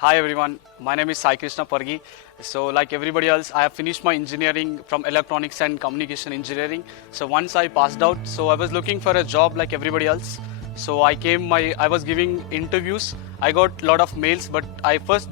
Hi everyone, my name is Sai Krishna Pargi. So like everybody else, I have finished my engineering from electronics and communication engineering. So once I passed out, so I was looking for a job like everybody else. So I was giving interviews. I got a lot of mails, but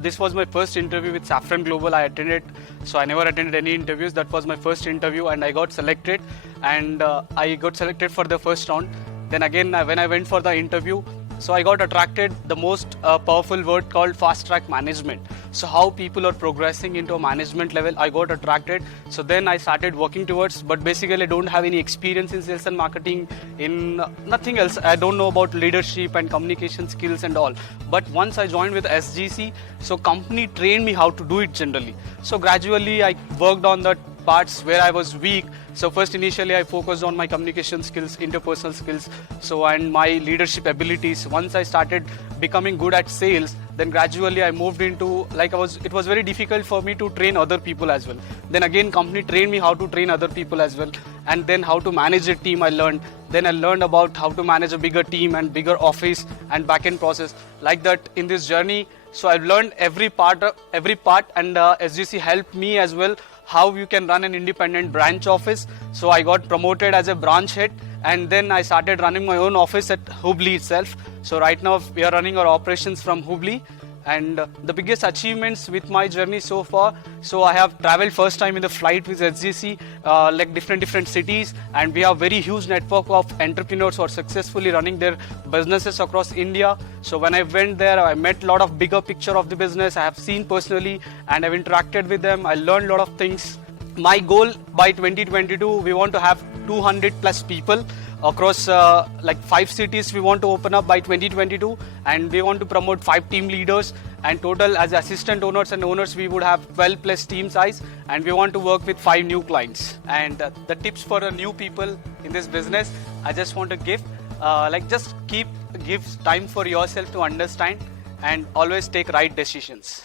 this was my first interview with Saffron Global. I attended, so I never attended any interviews. That was my first interview, and I got selected. And I got selected for the first round. Then again, when I went for the interview, so I got attracted the most powerful word called fast track management. So how people are progressing into a management level, I got attracted. So then I started working towards, but basically I don't have any experience in sales and marketing, in nothing else. I don't know about leadership and communication skills and all. But once I joined with SGC, so company trained me how to do it generally. So gradually I worked on the parts where I was weak. So first initially I focused on my communication skills, interpersonal skills, and my leadership abilities. Once I started becoming good at sales, then gradually I moved into it was very difficult for me to train other people as well. Then again company trained me how to train other people as well, and then how to manage a team I learned. Then I learned about how to manage a bigger team and bigger office and back-end process. Like that in this journey, so I've learned every part, and SGC helped me as well how you can run an independent branch office. So I got promoted as a branch head, and then I started running my own office at Hubli itself. So right now we are running our operations from Hubli. And the biggest achievements with my journey so far, so I have traveled first time in the flight with SGC, like different cities, and we have very huge network of entrepreneurs who are successfully running their businesses across India. So when I went there, I met a lot of bigger picture of the business. I have seen personally, and I've interacted with them. I learned a lot of things. My goal by 2022, we want to have 200 plus people across like 5 cities we want to open up by 2022, and we want to promote 5 team leaders, and total as assistant owners and owners we would have 12 plus team size, and we want to work with 5 new clients. And the tips for the new people in this business, I just want to give just give time for yourself to understand, and always take right decisions.